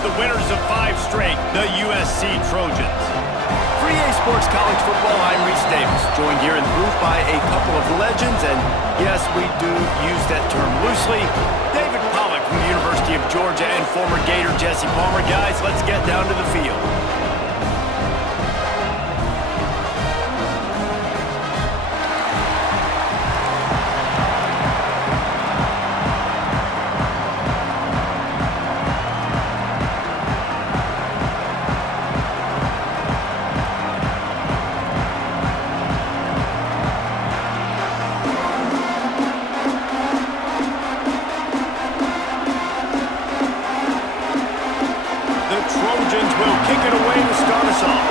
the winners of 5 straight, the USC Trojans. For EA Sports College Football, I'm Reese Davis, joined here in the booth by a couple of legends, and yes, we do use that term loosely. David Pollack from the University of Georgia and former Gator Jesse Palmer. Guys, let's get down to the field. Trojans will kick it away to start us off.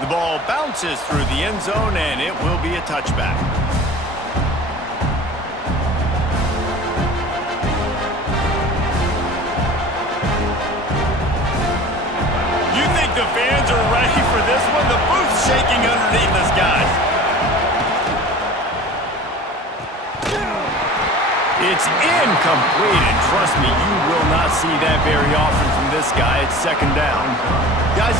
The ball bounces through the end zone, and it will be a touchback. The fans are ready for this one. The booth's shaking underneath us, guys. It's incomplete, and trust me, you will not see that very often from this guy. It's second down. Guys,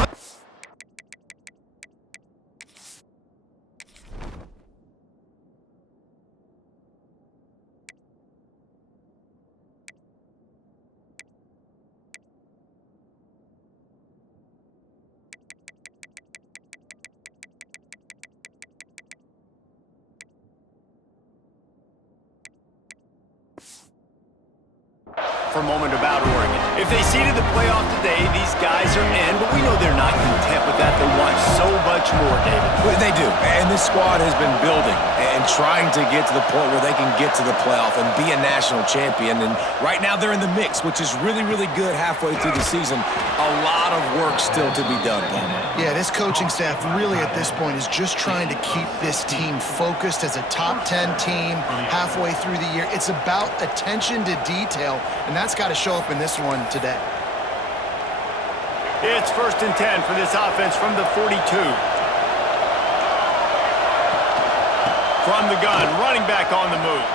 for a moment about Oregon. If they seeded the playoff today, these guys are in, but we know they're not content with that. They want so much more, David. Well, they do, and this squad has been building and trying to get to the point where they can get to the playoff and be a national champion, and right now they're in the mix, which is really, really good halfway through the season. A lot of work still to be done, Palmer. Yeah, this coaching staff really at this point is just trying to keep this team focused as a top 10 team halfway through the year. It's about attention to detail, and that's got to show up in this one today. It's 1st and 10 for this offense from the 42. From the gun, running back on the move.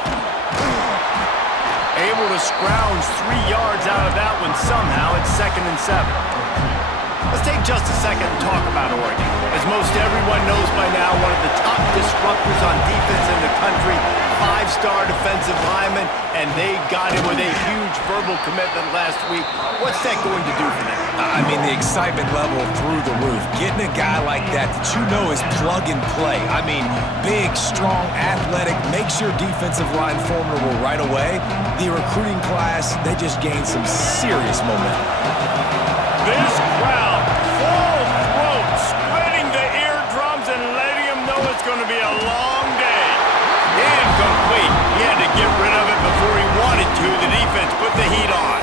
Able to scrounge 3 yards out of that one somehow. It's 2nd and 7. Let's take just a second and talk about Oregon. As most everyone knows by now, one of the top disruptors on defense in the country, 5-star defensive lineman, and they got him with a huge verbal commitment last week. What's that going to do for them? I mean, the excitement level through the roof. Getting a guy like that you know is plug and play. I mean, big, strong, athletic, makes your defensive line formidable right away. The recruiting class, they just gained some serious momentum. This crowd, full throat, splitting the eardrums and letting them know it's going to be a long day. Incomplete. He had to get rid of it before he wanted to. The defense put the heat on.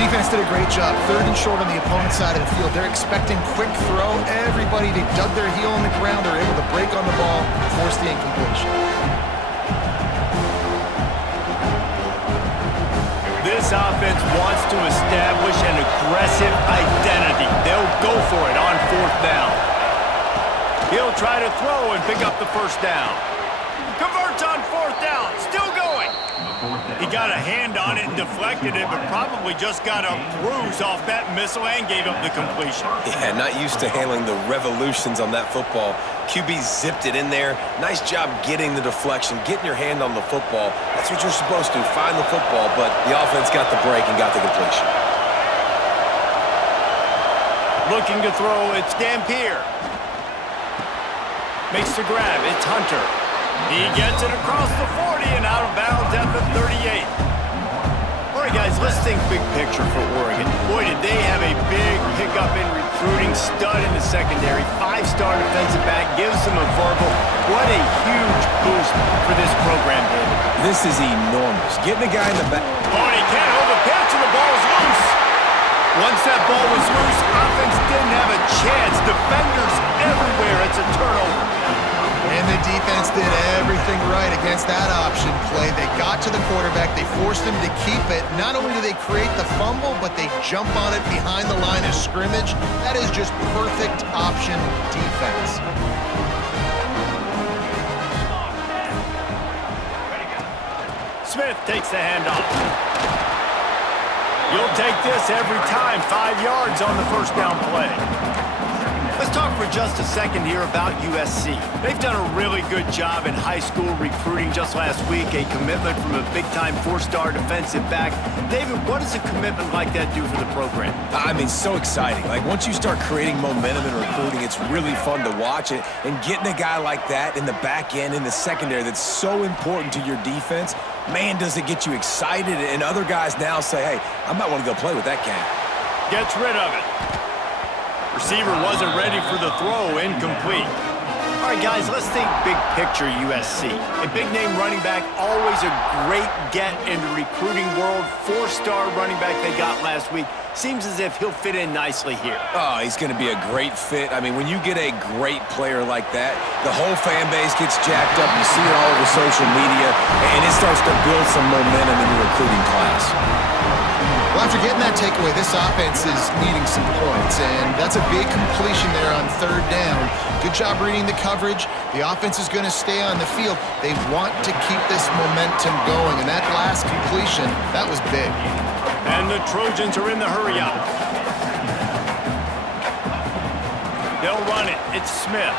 Defense did a great job. 3rd and short on the opponent's side of the field. They're expecting quick throw. Everybody, they dug their heel in the ground. They're able to break on the ball, force the incompletion. This offense wants to establish an aggressive identity. They'll go for it on 4th down. He'll try to throw and pick up the 1st down. Converts on 4th down. Still going. He got a hand on it and deflected it, but probably just got a bruise off that missile and gave up the completion. Yeah, not used to handling the revolutions on that football. QB zipped it in there. Nice job getting the deflection, getting your hand on the football. That's what you're supposed to, find the football, but the offense got the break and got the completion. Looking to throw, it's Dampier. Makes the grab, it's Hunter. He gets it across the 40 and out of bounds at the 38. All right, guys, let's think big picture for Oregon. Boy, did they have a big pickup in recruiting. Stud in the secondary. 5-star defensive back. Gives them a verbal. What a huge boost for this program, David. This is enormous. Getting a guy in the back. Oh, and he can't hold the pitch, and the ball's loose. Once that ball was loose, offense didn't have a chance. Defenders everywhere. It's a turnover. And the defense did everything right against that option play. They got to the quarterback. They forced him to keep it. Not only do they create the fumble, but they jump on it behind the line of scrimmage. That is just perfect option defense. Smith takes the handoff. You'll take this every time. 5 yards on the first down play. Let's talk for just a second here about USC. They've done a really good job in high school recruiting. Just last week, a commitment from a big-time 4-star defensive back. David, what does a commitment like that do for the program? I mean, so exciting. Like, once you start creating momentum in recruiting, it's really fun to watch it. And getting a guy like that in the back end, in the secondary, that's so important to your defense, man, does it get you excited. And other guys now say, hey, I might want to go play with that guy. Gets rid of it. Receiver wasn't ready for the throw, incomplete. All right, guys, let's think big picture USC. A big-name running back, always a great get in the recruiting world. 4-star running back they got last week. Seems as if he'll fit in nicely here. Oh, he's going to be a great fit. I mean, when you get a great player like that, the whole fan base gets jacked up. You see it all over social media, and it starts to build some momentum in the recruiting class. Well, after getting that takeaway, this offense is needing some points, and that's a big completion there on 3rd down. Good job reading the coverage. The offense is going to stay on the field. They want to keep this momentum going, and that last completion, that was big. And the Trojans are in the hurry-up. They'll run it. It's Smith.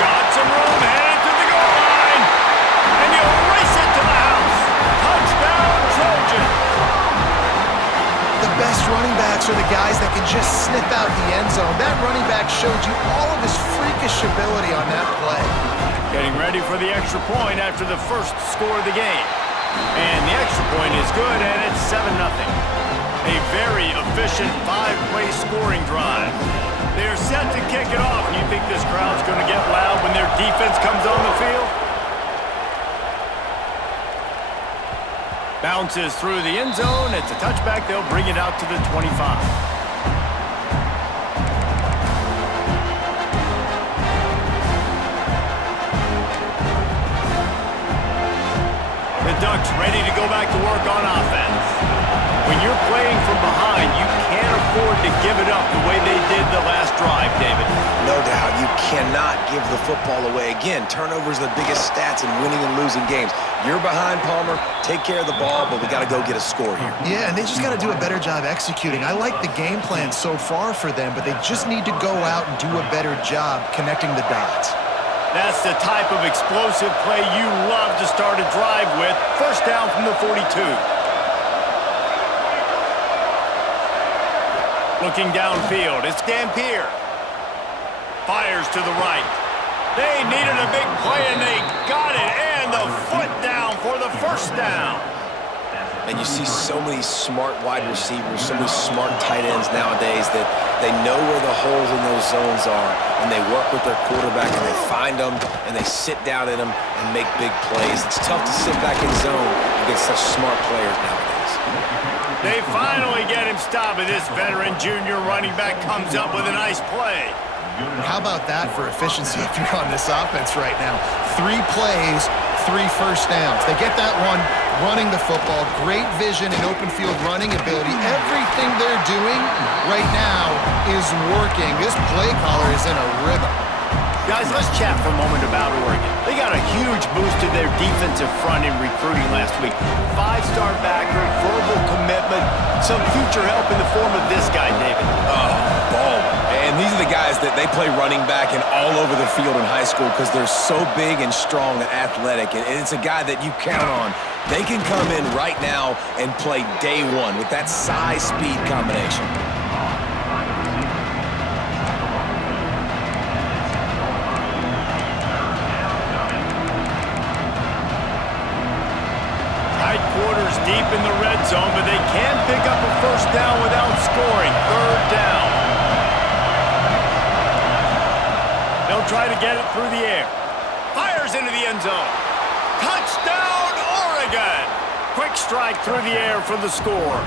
Got some room, headed to the goal line, and he'll race it to the house. Touchdown, Trojans. The best running backs are the guys that can just sniff out the end zone. That running back showed you all of his freakish ability on that play. Getting ready for the extra point after the first score of the game. And the extra point is good, and it's 7-0. A very efficient 5-play scoring drive. They're set to kick it off. And you think this crowd's going to get loud when their defense comes on the field? Bounces through the end zone. It's a touchback. They'll bring it out to the 25. The Ducks ready to go back to work on offense. When you're playing from behind, you can't afford to give it up the way they did the last drive, David. No doubt, you cannot give the football away. Again, turnovers are the biggest stats in winning and losing games. You're behind, Palmer. Take care of the ball, but we got to go get a score here. Yeah, and they just got to do a better job executing. I like the game plan so far for them, but they just need to go out and do a better job connecting the dots. That's the type of explosive play you love to start a drive with. First down from the 42. Looking downfield, it's Dampier. Fires to the right. They needed a big play, and they got it. And the foot down for the first down. And you see so many smart wide receivers, so many smart tight ends nowadays that they know where the holes in those zones are, and they work with their quarterback, and they find them, and they sit down in them and make big plays. It's tough to sit back in zone against such smart players nowadays. They finally get him stopped, and this veteran junior running back comes up with a nice play. How about that for efficiency if you're on this offense right now? 3 plays, 3 first downs. They get that one running the football, great vision and open field running ability. Everything they're doing right now is working. This play caller is in a rhythm. Guys, let's chat for a moment about Oregon. They got a huge boost to their defensive front in recruiting last week. 5-star backer, verbal commitment, some future help in the form of this guy, David. Oh, ball. And these are the guys that they play running back and all over the field in high school because they're so big and strong and athletic. And it's a guy that you count on. They can come in right now and play day one with that size-speed combination. Tight quarters deep in the red zone, but they can pick up a first down without scoring. 3rd down. They'll try to get it through the air. Fires into the end zone. Touchdown, Oregon! Quick strike through the air for the score.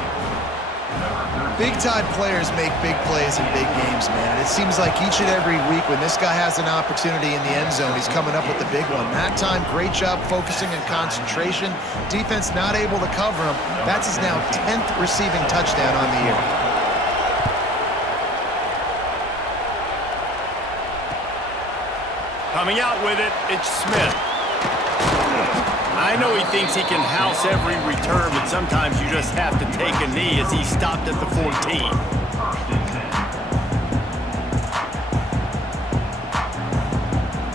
Big-time players make big plays in big games, man. And it seems like each and every week when this guy has an opportunity in the end zone, he's coming up with the big one. That time, great job focusing and concentration. Defense not able to cover him. That's his now 10th receiving touchdown on the year. Coming out with it, it's Smith. I know he thinks he can house every return, but sometimes you just have to take a knee as he stopped at the 14.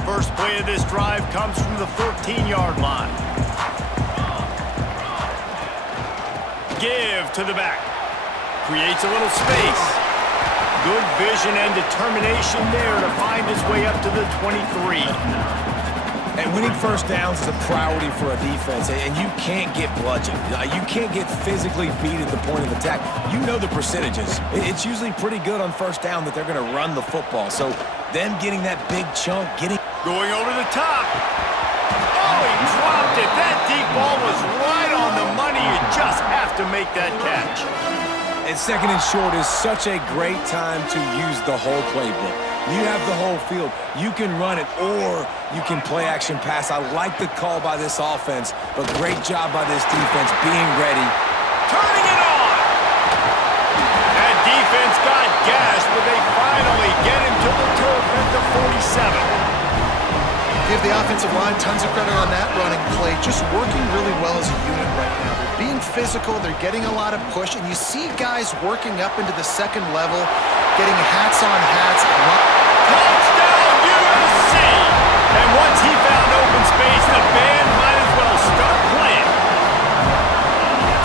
First play of this drive comes from the 14-yard line. Give to the back. Creates a little space. Good vision and determination there to find his way up to the 23. And winning first downs is a priority for a defense, and you can't get bludgeoned. You can't get physically beat at the point of attack. You know the percentages. It's usually pretty good on first down that they're going to run the football. So them getting that big chunk, going over the top. Oh, he dropped it. That deep ball was right on the money. You just have to make that catch. And second and short is such a great time to use the whole playbook. You have the whole field. You can run it, or you can play action pass. I like the call by this offense, but great job by this defense being ready. Turning it on! That defense got gashed, but they finally get him to the turf at the 47. Give the offensive line tons of credit on that running play. Just working really well as a unit right now. They're being physical. They're getting a lot of push. And you see guys working up into the second level, getting hats on hats. Touchdown, USC! And once he found open space, the band might as well start playing.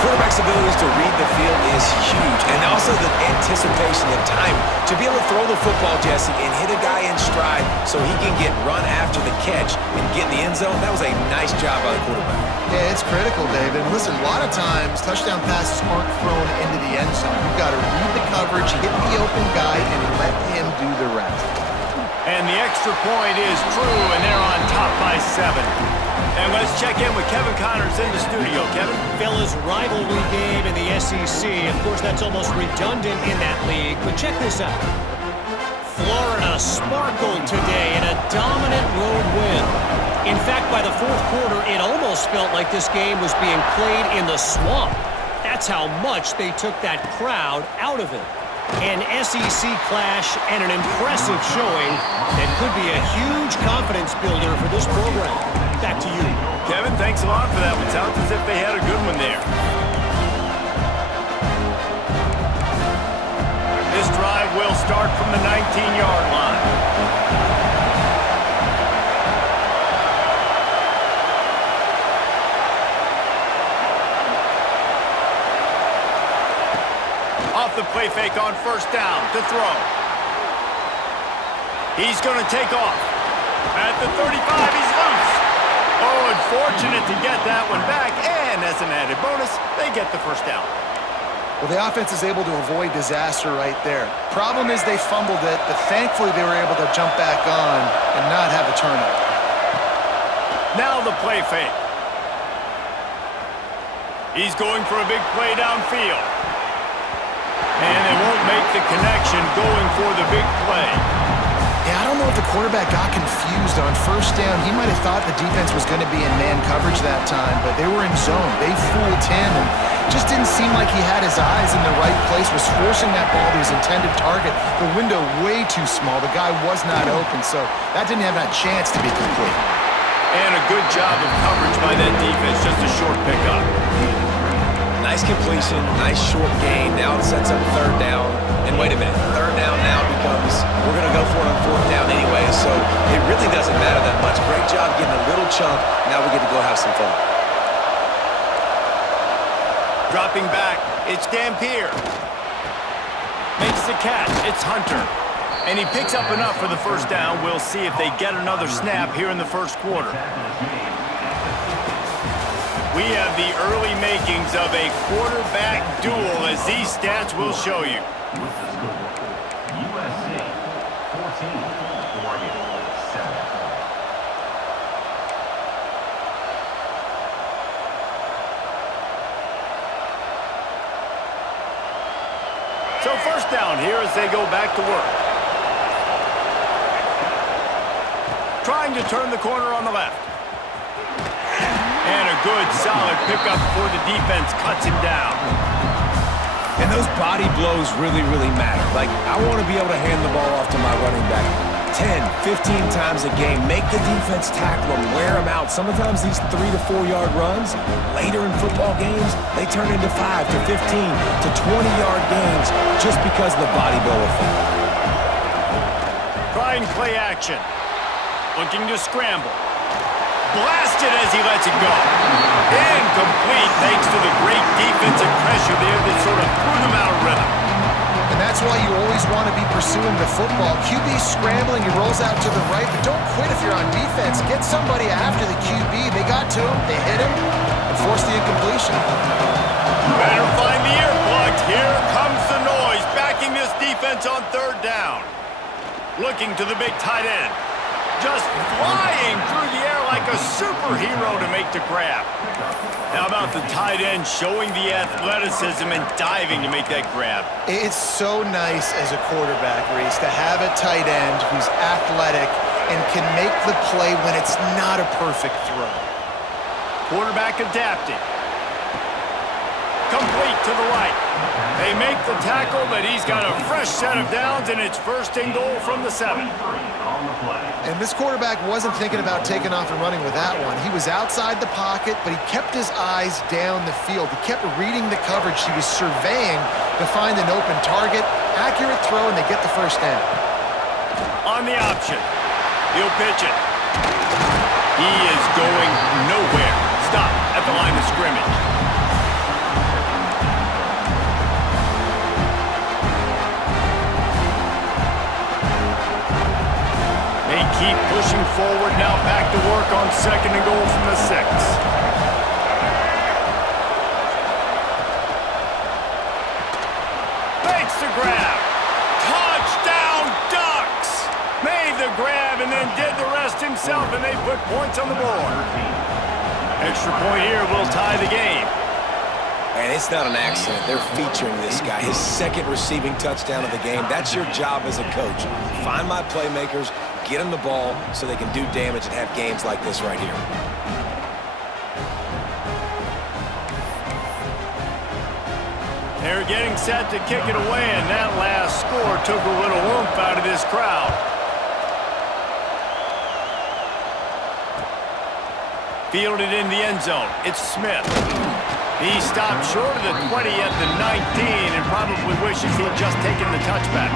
Quarterback's abilities to read the field is huge, and also the anticipation, the time to be able to throw the football, Jesse, and hit a guy in stride so he can get run after the catch and get in the end zone. That was a nice job by the quarterback. Yeah, it's critical, David. Listen, a lot of times touchdown passes aren't thrown into the end zone. You've got to read the coverage, hit the open guy, and let him do the rest. And the extra point is true, and they're on top by 7. And let's check in with Kevin Connors in the studio. Kevin? Fellas, rivalry game in the SEC. Of course, that's almost redundant in that league. But check this out. Florida sparkled today in a dominant road win. In fact, by the fourth quarter, it almost felt like this game was being played in the swamp. That's how much they took that crowd out of it. An SEC clash and an impressive showing that could be a huge confidence builder for this program. Back to you. Kevin, thanks a lot for that one. Sounds as if they had a good one there. This drive will start from the 19-yard line. Off the play fake on first down to throw. He's going to take off. At the 35, he's loose. Oh, unfortunate to get that one back, and as an added bonus, they get the first down. Well, the offense is able to avoid disaster right there. Problem is they fumbled it, but thankfully they were able to jump back on and not have a turnover. Now the play fake. He's going for a big play downfield. And they won't make the connection going for the big play. Yeah, I don't know if the quarterback got confused on first down. He might have thought the defense was going to be in man coverage that time, but they were in zone. They fooled him and just didn't seem like he had his eyes in the right place, was forcing that ball to his intended target. The window way too small. The guy was not open, so that didn't have that chance to be complete. And a good job of coverage by that defense, just a short pickup. Nice completion, nice short gain. Now it sets up third down. And wait a minute, third down now becomes, we're going to go for it on fourth down anyway, so it really doesn't matter that much. Great job getting a little chunk. Now we get to go have some fun. Dropping back, it's Dampier. Makes the catch, it's Hunter. And he picks up enough for the first down. We'll see if they get another snap here in the first quarter. We have the early makings of a quarterback duel, as these stats will show you. USC 14, Oregon 7. first down here as they go back to work. Trying to turn the corner on the left. And a good, solid pickup before the defense cuts him down. And those body blows really, really matter. Like, I want to be able to hand the ball off to my running back 10, 15 times a game. Make the defense tackle them, wear them out. Sometimes these 3 to 4 yard runs, later in football games, they turn into 5 to 15 to 20-yard gains just because of the body blow effect. Trying play action. Looking to scramble. Blasted as he lets it go. Incomplete thanks to the great defensive pressure there that sort of threw them out of rhythm. And that's why you always want to be pursuing the football. QB's scrambling, he rolls out to the right, but don't quit if you're on defense. Get somebody after the QB. They got to him, they hit him, and forced the incompletion. Better find the earplugs. Here comes the noise, backing this defense on third down. Looking to the big tight end. Just flying through the air like a superhero to make the grab. How about the tight end showing the athleticism and diving to make that grab? It's so nice as a quarterback, Reese, to have a tight end who's athletic and can make the play when it's not a perfect throw. Quarterback adapting. Complete to the right. They make the tackle, but he's got a fresh set of downs, and it's first and goal from the 7. And this quarterback wasn't thinking about taking off and running with that one. He was outside the pocket, but he kept his eyes down the field. He kept reading the coverage. He was surveying to find an open target. Accurate throw, and they get the first down. On the option. He'll pitch it. He is going nowhere. Stop at the line of scrimmage. They keep pushing forward now, back to work on second and goal from the 6. Makes the grab. Touchdown Ducks! Made the grab and then did the rest himself, and they put points on the board. Extra point here will tie the game. And it's not an accident. They're featuring this guy. His second receiving touchdown of the game. That's your job as a coach. Find my playmakers, get them the ball so they can do damage and have games like this right here. They're getting set to kick it away, and that last score took a little oomph out of this crowd. Fielded in the end zone. It's Smith. He stopped short of the 20 at the 19 and probably wishes he'd just taken the touchback.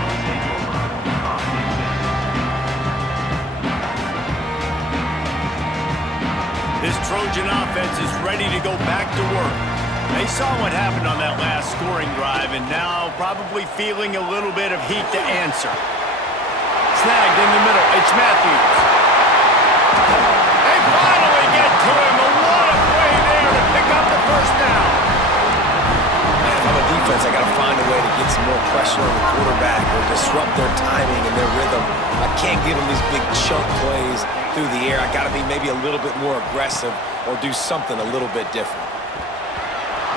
This Trojan offense is ready to go back to work. They saw what happened on that last scoring drive and now probably feeling a little bit of heat to answer. Snagged in the middle. It's Matthews. They finally get to him. What a play there to pick up the first down. If I'm a defense, I got to find a way to get some more pressure on the quarterback or disrupt their timing and their rhythm. I can't give them these big chunk plays through the air. I got to be maybe a little bit more aggressive or do something a little bit different.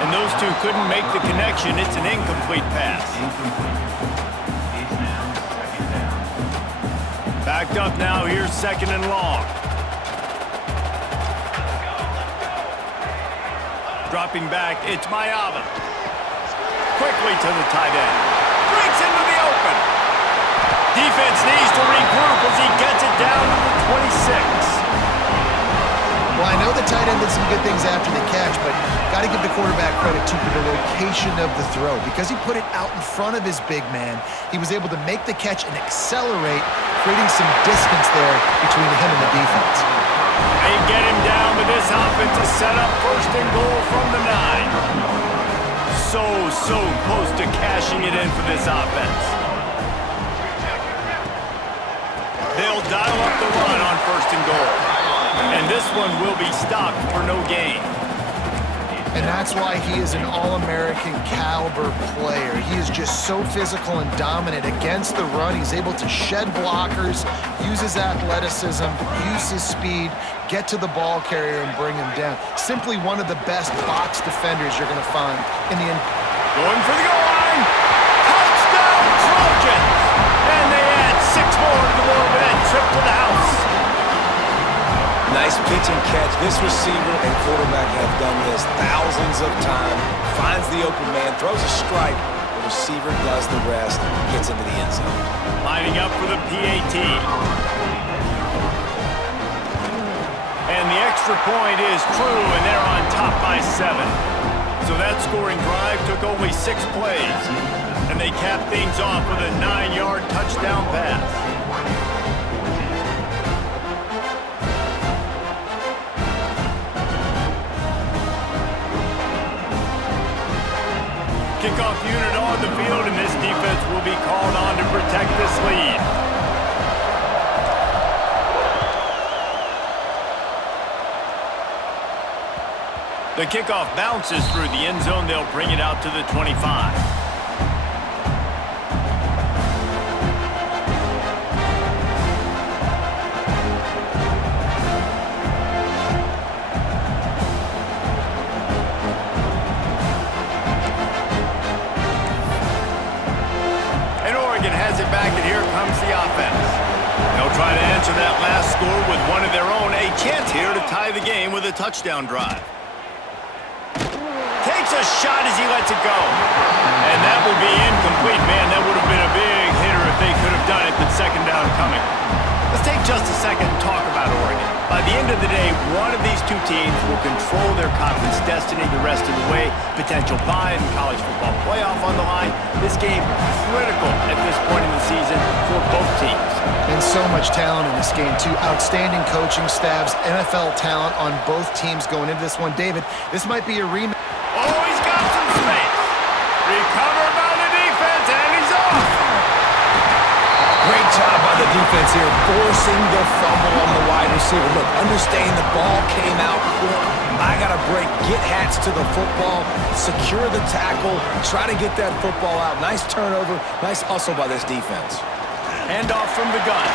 And those two couldn't make the connection. It's an incomplete pass. Backed up now. Here's second and long. Dropping back, it's Mayava. Quickly to the tight end. Breaks into the open. Defense needs to regroup as he gets it down to the 26. Well, I know the tight end did some good things after the catch, but got to give the quarterback credit, too, for the location of the throw. Because he put it out in front of his big man, he was able to make the catch and accelerate, creating some distance there between him and the defense. They get him down, but this offense is set up first and goal from the 9. So close to cashing it in for this offense. They'll dial up the run on first and goal. And this one will be stopped for no gain. And that's why he is an All-American caliber player. He is just so physical and dominant against the run. He's able to shed blockers, use his athleticism, use his speed, get to the ball carrier and bring him down. Simply one of the best box defenders you're going to find in the... Going for the goal line. Touchdown! Trojans! And they add 6 more to the board with that trip to the house. Nice pitch and catch. This receiver and quarterback have done this thousands of times. Finds the open man, throws a strike. The receiver does the rest, gets into the end zone. Lining up for the PAT. And the extra point is true, and they're on top by 7. So that scoring drive took only 6 plays. And they capped things off with a 9-yard touchdown pass. Kickoff unit on the field, and this defense will be called on to protect this lead. The kickoff bounces through the end zone. They'll bring it out to the 25. Has it back, and here comes the offense. They'll try to answer that last score with one of their own. A chance here to tie the game with a touchdown drive. Takes a shot as he lets it go. And that will be incomplete. Man, that would have been a big hitter if they could have done it, but second down coming. Let's take just a second and talk about Oregon. By the end of the day, one of these two teams will control their conference destiny the rest of the way. Potential bye in college football playoff on the line. This game critical at this point in the season for both teams. And so much talent in this game, too. Outstanding coaching staffs, NFL talent on both teams going into this one. David, this might be a rematch. Oh, he's got some space. Recovered by the defense, and he's off. Great job by the defense here, forcing the fumble on the wide receiver. Look, understand the ball came out quick. I got to break, get hats to the football, secure the tackle, try to get that football out. Nice turnover, nice hustle by this defense. Handoff from the gun.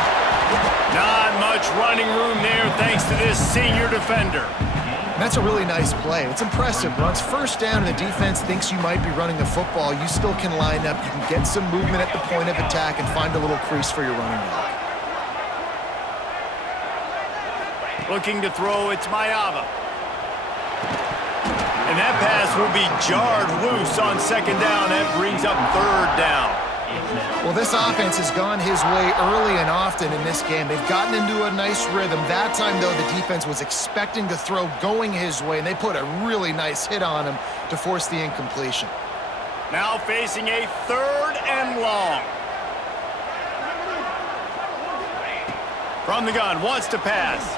Not much running room there thanks to this senior defender. And that's a really nice play. It's impressive. Once first down and the defense thinks you might be running the football, you still can line up. You can get some movement at the point of attack and find a little crease for your running back. Looking to throw, it's Mayava. And that pass will be jarred loose on second down. That brings up third down. Well, this offense has gone his way early and often in this game. They've gotten into a nice rhythm. That time, though, the defense was expecting to throw going his way, and they put a really nice hit on him to force the incompletion. Now facing a 3rd and long. From the gun, wants to pass.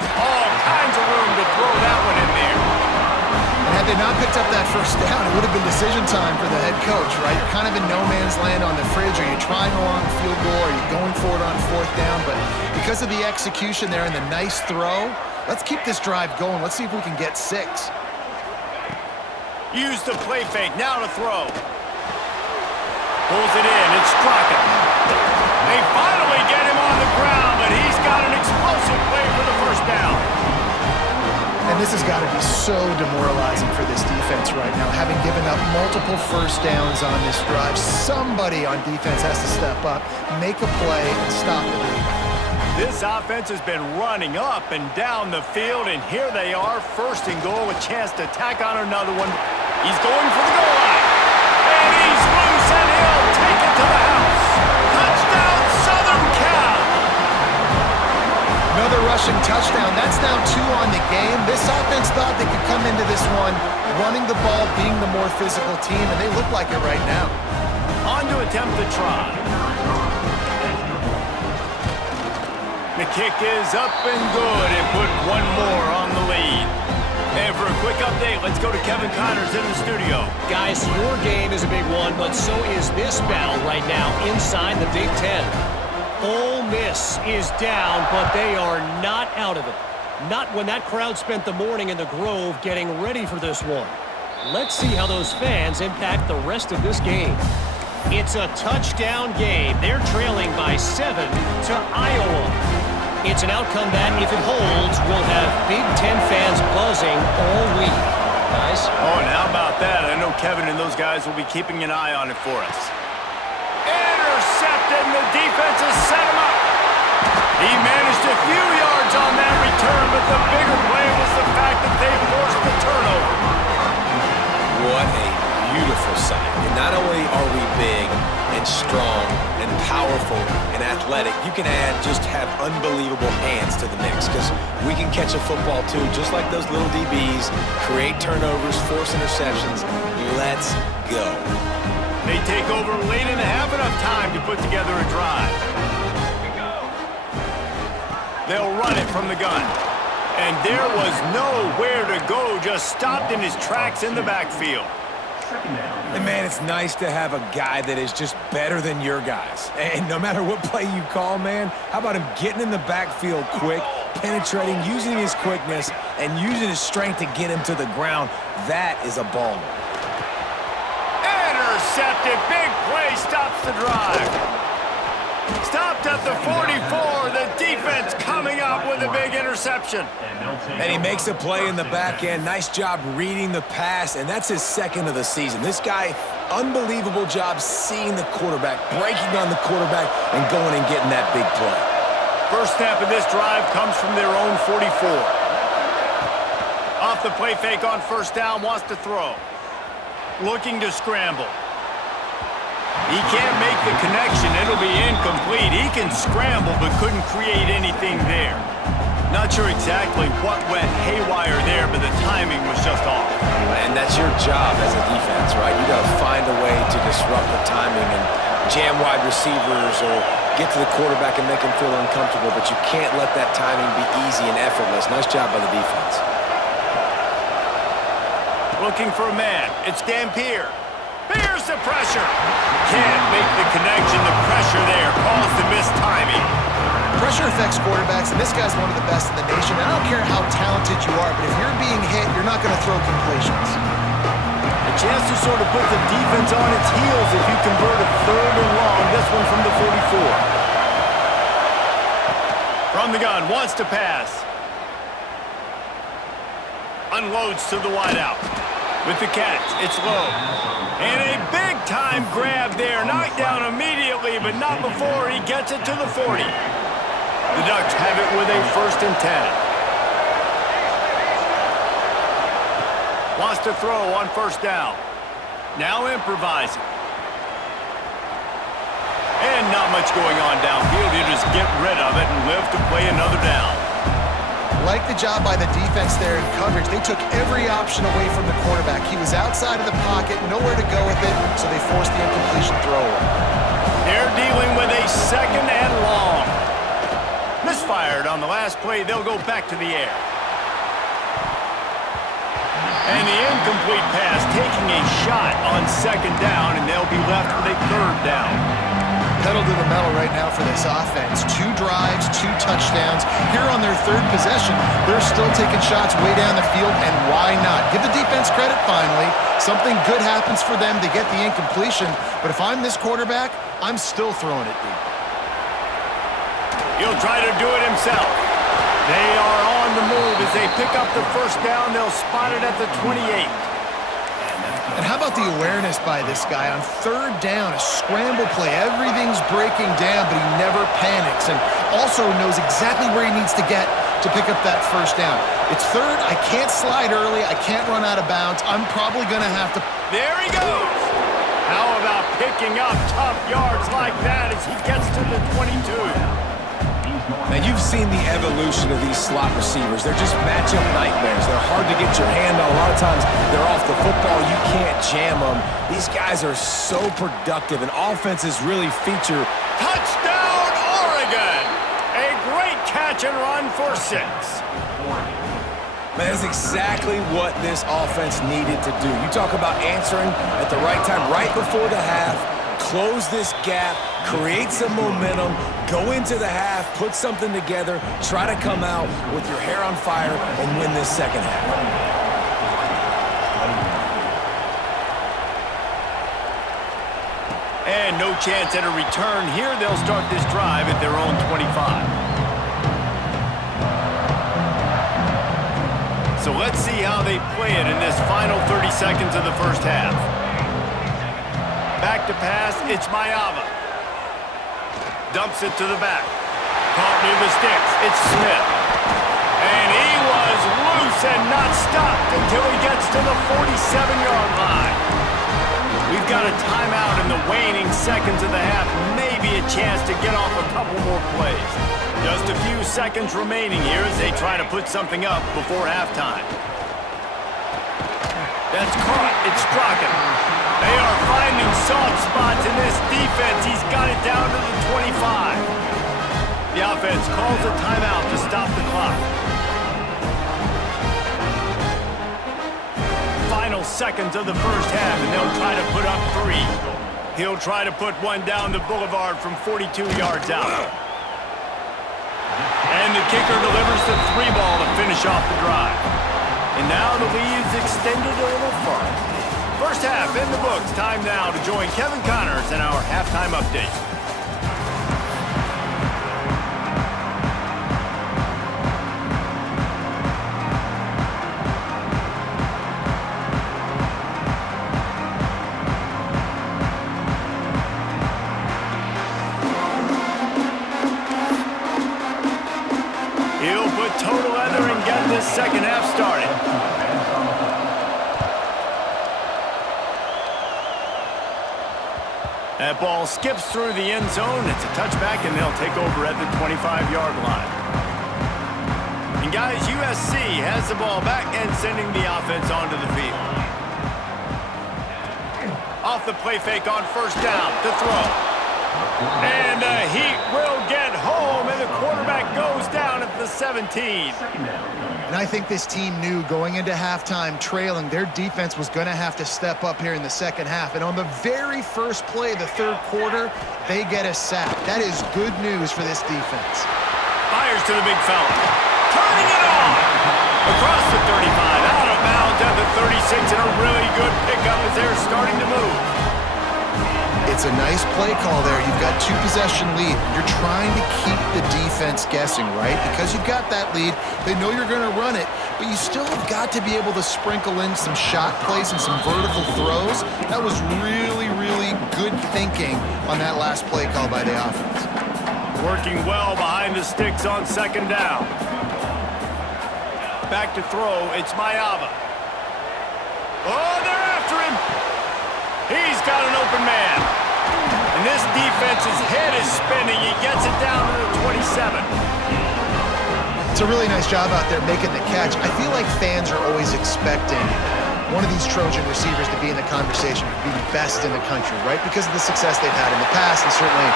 All kinds of room to throw that one in there. And had they not picked up that first down, it would have been decision time for the head coach, right? You're kind of in no man's land on the fridge. Are you trying a long field goal? Are you going for it on 4th down? But because of the execution there and the nice throw, let's keep this drive going. Let's see if we can get 6. Use the play fake, now to throw. Pulls it in, it's Straka. They finally get him on the ground, but he's got an explosive play for the first down. And this has got to be so demoralizing for this defense right now. Having given up multiple first downs on this drive, somebody on defense has to step up, make a play, and stop the bleeding. This offense has been running up and down the field, and here they are, 1st and goal, a chance to tack on another one. He's going for the goal line, and he's loose, and he'll take it to the house. Touchdown, Southern Cal! Another rushing touchdown. That's now 2 on the game. This offense thought they could come into this one running the ball, being the more physical team, and they look like it right now. On to attempt the try. The kick is up and good, and put one more on the lead. And for a quick update, let's go to Kevin Connors in the studio. Guys, your game is a big one, but so is this battle right now inside the Big Ten. Ole Miss is down, but they are not out of it. Not when that crowd spent the morning in the Grove getting ready for this one. Let's see how those fans impact the rest of this game. It's a touchdown game. They're trailing by 7 to Iowa. It's an outcome that, if it holds, will have Big Ten fans buzzing all week. Guys? Oh, and how about that? I know Kevin and those guys will be keeping an eye on it for us. intercepted, and the defense has set him up. He managed a few yards on that return, but the bigger play was the fact that they forced the turnover. What a beautiful sight. And not only are we big and strong and powerful and athletic, you can just have unbelievable hands to the mix, because we can catch a football too, just like those little DBs, create turnovers, force interceptions. Let's go. They take over late in the half, enough time to put together a drive. They'll run it from the gun. And there was nowhere to go, just stopped in his tracks in the backfield. And man, it's nice to have a guy that is just better than your guys. And no matter what play you call, man, how about him getting in the backfield quick, penetrating, using his quickness, and using his strength to get him to the ground? That is a baller. Intercepted, big play, stops the drive. Stopped at the 44, the defense coming up with a big interception. And he makes a play in the back end. Nice job reading the pass, and that's his second of the season. This guy, unbelievable job seeing the quarterback, breaking on the quarterback, and going and getting that big play. First snap of this drive comes from their own 44. Off the play fake on first down, wants to throw. Looking to scramble. He can't make the connection. It'll be incomplete. He can scramble, but couldn't create anything there. Not sure exactly what went haywire there, but the timing was just off. And that's your job as a defense, right? You got to find a way to disrupt the timing and jam wide receivers or get to the quarterback and make him feel uncomfortable, but you can't let that timing be easy and effortless. Nice job by the defense. Looking for a man. It's Dampier. Here's the pressure. Can't make the connection. The pressure there caused the missed timing. Pressure affects quarterbacks, and this guy's one of the best in the nation. I don't care how talented you are, but if you're being hit, you're not going to throw completions. A chance to sort of put the defense on its heels if you convert a third and long. This one from the 44. From the gun, wants to pass. Unloads to the wideout. With the catch, it's low. And a big-time grab there. Knocked down immediately, but not before he gets it to the 40. The Ducks have it with a 1st and 10. Wants to throw on first down. Now improvising. And not much going on downfield. You just get rid of it and live to play another down. Like the job by the defense there in coverage. They took every option away from the quarterback. He was outside of the pocket, nowhere to go with it, so they forced the incompletion throw away. They're dealing with a 2nd and long. Misfired on the last play. They'll go back to the air. And the incomplete pass taking a shot on 2nd down, and they'll be left with a 3rd down. Pedal to the metal right now for this offense. 2 drives, 2 touchdowns. Here on their 3rd possession, they're still taking shots way down the field, and why not? Give the defense credit finally. Something good happens for them to get the incompletion, but if I'm this quarterback, I'm still throwing it deep. He'll try to do it himself. They are on the move as they pick up the 1st down. They'll spot it at the 28. And how about the awareness by this guy on 3rd down, a scramble play. Everything's breaking down, but he never panics and also knows exactly where he needs to get to pick up that 1st down. It's 3rd. I can't slide early. I can't run out of bounds. I'm probably going to have to... There he goes. How about picking up tough yards like that as he gets to the 22? Now, you've seen the evolution of these slot receivers. They're just matchup nightmares. They're hard to get your hand on. A lot of times, they're off the football. You can't jam them. These guys are so productive, and offenses really feature. Touchdown, Oregon! A great catch and run for 6. Man, that's exactly what this offense needed to do. You talk about answering at the right time, right before the half, close this gap, create some momentum, go into the half, put something together, try to come out with your hair on fire and win this 2nd half. And no chance at a return here. They'll start this drive at their own 25. So let's see how they play it in this final 30 seconds of the 1st half. Back to pass, it's Mayava. Dumps it to the back. Caught near the sticks. It's Smith. And he was loose and not stopped until he gets to the 47-yard line. We've got a timeout in the waning seconds of the half. Maybe a chance to get off a couple more plays. Just a few seconds remaining here as they try to put something up before halftime. That's caught. It's Sprocket. They are finding soft spots in this defense. He's got it down to the 25. The offense calls a timeout to stop the clock. Final seconds of the first half, and they'll try to put up 3. He'll try to put one down the boulevard from 42 yards out. And the kicker delivers the 3 ball to finish off the drive. And now the lead is extended a little further. First half in the books. Time now to join Kevin Connors in our halftime update. He'll put total leather and get this second half started. That ball skips through the end zone. It's a touchback, and they'll take over at the 25-yard line. And guys, USC has the ball back and sending the offense onto the field. Off the play fake on first down to throw. And the Heat will get home, and the quarterback goes down at the 17. And I think this team knew going into halftime trailing, their defense was going to have to step up here in the second half. And on the very first play of the third quarter, they get a sack. That is good news for this defense. Fires to the big fella. Turning it on! Across the 35, out of bounds at the 36, and a really good pickup as they're starting to move. It's a nice play call there. You've got 2-possession lead. You're trying to keep the defense guessing, right? Because you've got that lead, they know you're going to run it, but you still have got to be able to sprinkle in some shot plays and some vertical throws. That was really, really good thinking on that last play call by the offense. Working well behind the sticks on second down. Back to throw, it's Mayava. Oh, they're after him! He's got an open man. And this defense's head is spinning. He gets it down to the 27. It's a really nice job out there making the catch. I feel like fans are always expecting one of these Trojan receivers to be in the conversation, to be the best in the country, right? Because of the success they've had in the past, and certainly...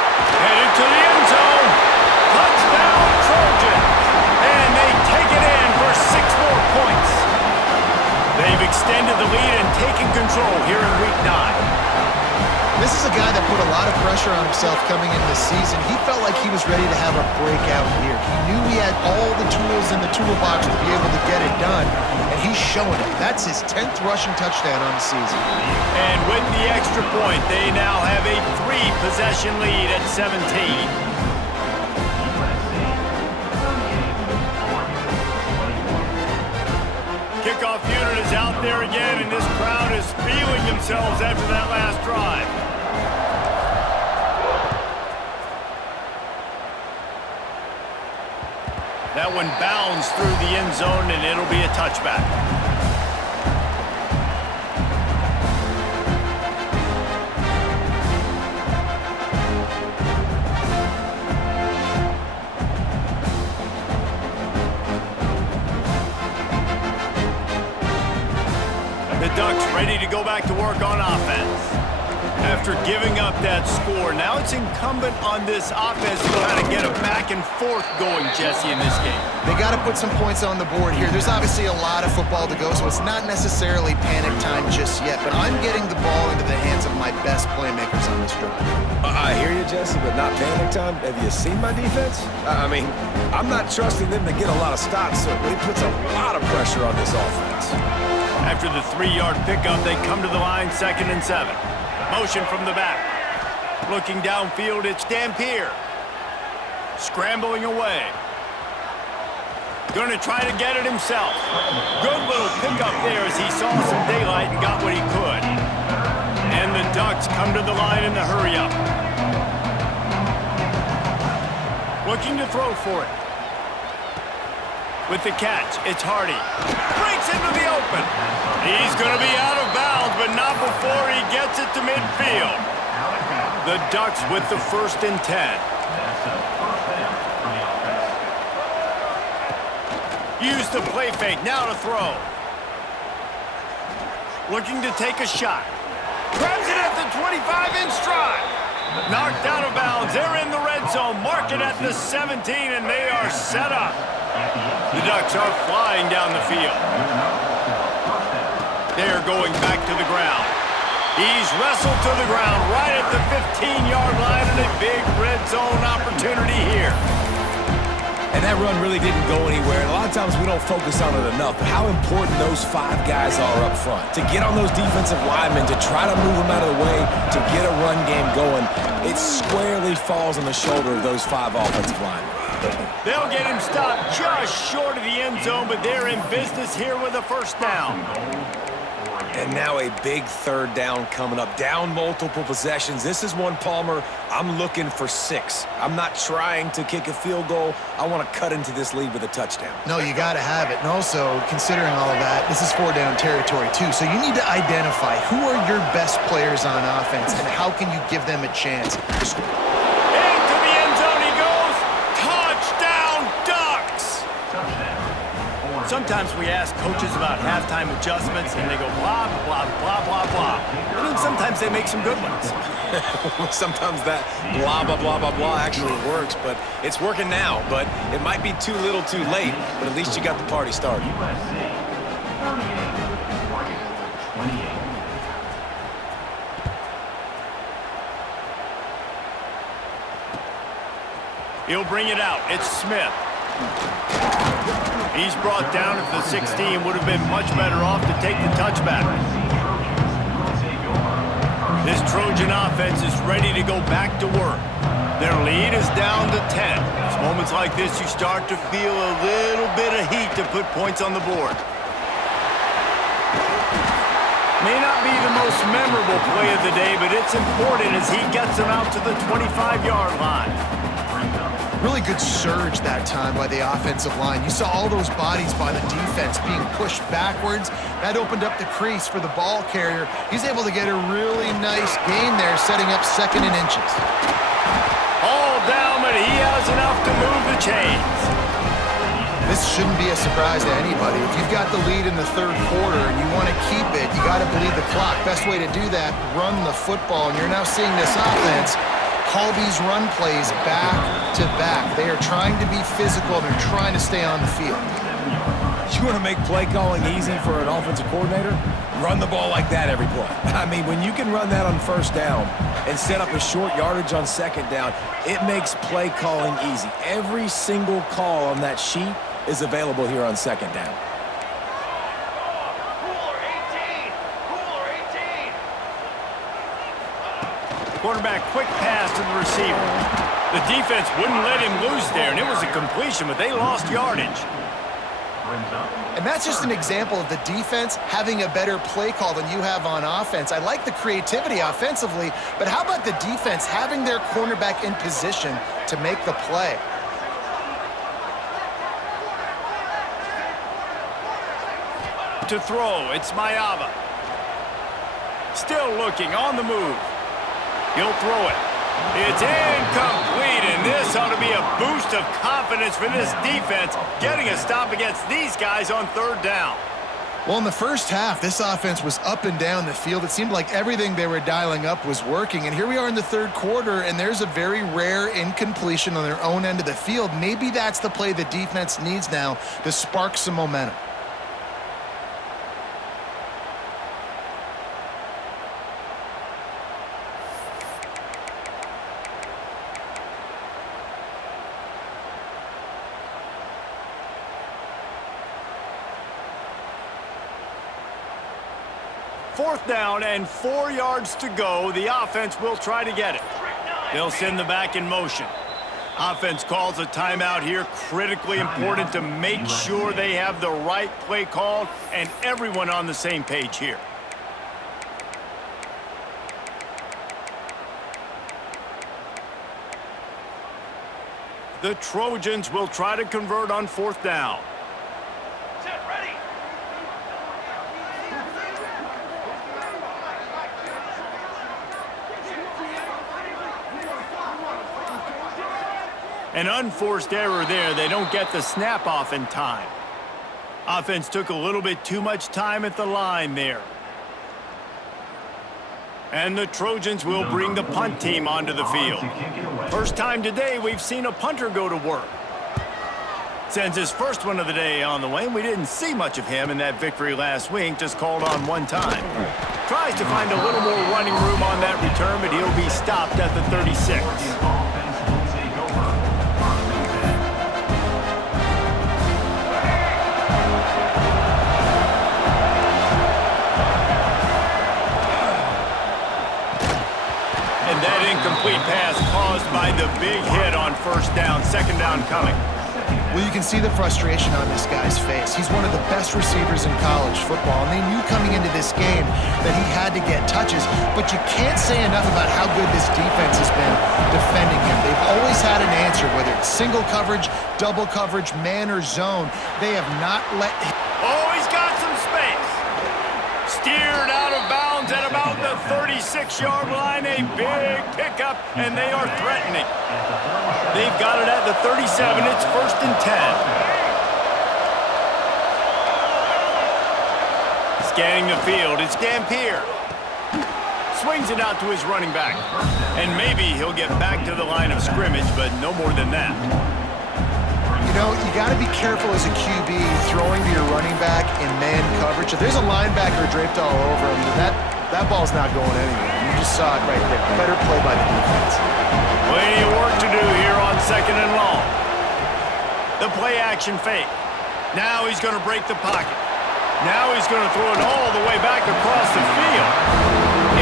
Headed to the end zone. Touchdown, Trojan. And they take it in for 6 more points. They've extended the lead and taken control here in Week 9. This is a guy that put a lot of pressure on himself coming into the season. He felt like he was ready to have a breakout year. He knew he had all the tools in the toolbox to be able to get it done, and he's showing it. That's his 10th rushing touchdown on the season. And with the extra point, they now have a 3-possession lead at 17. Kickoff unit is out there again, and this crowd is feeling themselves after that last drive. That one bounds through the end zone, and it'll be a touchback. The Ducks ready to go back to work on offense. After giving up that score, now it's incumbent on this offense to try to get a back and forth going, Jesse, in this game. They got to put some points on the board here. There's obviously a lot of football to go, so it's not necessarily panic time just yet, but I'm getting the ball into the hands of my best playmakers on this drive. I hear you, Jesse, but not panic time. Have you seen my defense? I mean, I'm not trusting them to get a lot of stops, so it puts a lot of pressure on this offense. After the 3-yard pickup, they come to the line, 2nd and 7. Motion from the back. Looking downfield, it's Dampier. Scrambling away. Going to try to get it himself. Good little pickup there as he saw some daylight and got what he could. And the Ducks come to the line in the hurry-up. Looking to throw for it. With the catch, it's Hardy. Breaks into the open. He's going to be out of bounds, but not before he gets it to midfield. The Ducks with the 1st and 10. That's a first down for the offense. Use the play fake, now to throw. Looking to take a shot. Grabs it at the 25 in stride. Knocked out of bounds. They're in the red zone. Mark it at the 17, and they are set up. The Ducks are flying down the field. They're going back to the ground. He's wrestled to the ground right at the 15-yard line, and a big red zone opportunity here. And that run really didn't go anywhere. And a lot of times we don't focus on it enough. But how important those 5 guys are up front. To get on those defensive linemen, to try to move them out of the way, to get a run game going, it squarely falls on the shoulder of those 5 offensive linemen. They'll get him stopped just short of the end zone, but they're in business here with a 1st down. And now a big 3rd down coming up. Down multiple possessions. This is one, Palmer, I'm looking for 6. I'm not trying to kick a field goal. I want to cut into this lead with a touchdown. No, you got to have it. And also, considering all of that, this is 4-down territory too. So you need to identify who are your best players on offense and how can you give them a chance. Into the end zone he goes. Touchdown, Ducks! Sometimes we ask coaches about halftime adjustments, and they go blah, blah, blah, blah, blah. And then sometimes they make some good ones. Sometimes that blah, blah, blah, blah, blah actually works, but it's working now. But it might be too little too late, but at least you got the party started. USC 28. He'll bring it out. It's Smith. He's brought down at the 16. Would have been much better off to take the touchback. This Trojan offense is ready to go back to work. Their lead is down to 10. It's moments like this you start to feel a little bit of heat to put points on the board. May not be the most memorable play of the day, but it's important as he gets them out to the 25-yard line. Really good surge that time by the offensive line. You saw all those bodies by the defense being pushed backwards. That opened up the crease for the ball carrier. He's able to get a really nice gain there, setting up 2nd and inches. All down, but he has enough to move the chains. This shouldn't be a surprise to anybody. If you've got the lead in the 3rd quarter and you want to keep it, you got to bleed the clock. Best way to do that, run the football. And you're now seeing this offense call these run plays back to back. They are trying to be physical. They're trying to stay on the field. You want to make play calling easy for an offensive coordinator? Run the ball like that every play. I mean, when you can run that on 1st down and set up a short yardage on 2nd down, it makes play calling easy. Every single call on that sheet is available here on 2nd down. Quarterback, quick pass to the receiver. The defense wouldn't let him loose there, and it was a completion, but they lost yardage. And that's just an example of the defense having a better play call than you have on offense. I like the creativity offensively, but how about the defense having their cornerback in position to make the play? To throw, it's Mayava. Still looking, on the move. He'll throw it. It's incomplete, and this ought to be a boost of confidence for this defense, getting a stop against these guys on 3rd down. Well, in the first half, this offense was up and down the field. It seemed like everything they were dialing up was working, and here we are in the 3rd quarter, and there's a very rare incompletion on their own end of the field. Maybe that's the play the defense needs now to spark some momentum. Fourth down and 4 yards to go. The offense will try to get it. They'll send the back in motion. Offense calls a timeout here. Critically important to make sure they have the right play called and everyone on the same page here. The Trojans will try to convert on 4th down. An unforced error there. They don't get the snap off in time. Offense took a little bit too much time at the line there. And the Trojans will bring the punt team onto the field. First time today we've seen a punter go to work. Sends his first one of the day on the way. We didn't see much of him in that victory last week, just called on one time. Tries to find a little more running room on that return, but he'll be stopped at the 36. Incomplete pass caused by the big hit on 1st down, 2nd down coming. Well, you can see the frustration on this guy's face. He's one of the best receivers in college football, and they knew coming into this game that he had to get touches, but you can't say enough about how good this defense has been defending him. They've always had an answer, whether it's single coverage, double coverage, man or zone. They have not let him... Oh, he's got some space. Steered out of bounds at about the 36-yard line. A big pickup, and they are threatening. They've got it at the 37. It's 1st and 10. Scanning the field. It's Dampier. Swings it out to his running back. And maybe he'll get back to the line of scrimmage, but no more than that. You know, you got to be careful as a QB throwing to your running back in man coverage. If there's a linebacker draped all over him, then that ball's not going anywhere. You just saw it right there. Better play by the defense. Plenty of work to do here on 2nd and long. The play action fake. Now he's going to break the pocket. Now he's going to throw it all the way back across the field.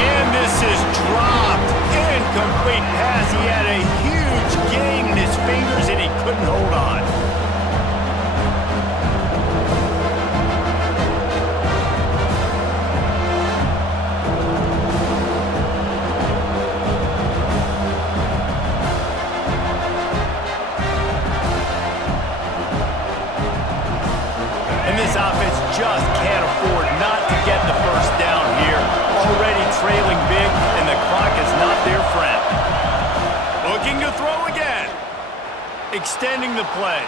And this is dropped. Incomplete pass. He had a huge gain in his fingers and he couldn't hold on. And this offense just can't afford not to get the 1st down here. Already trailing big, and the clock is not their friend. Looking to throw again. Extending the play.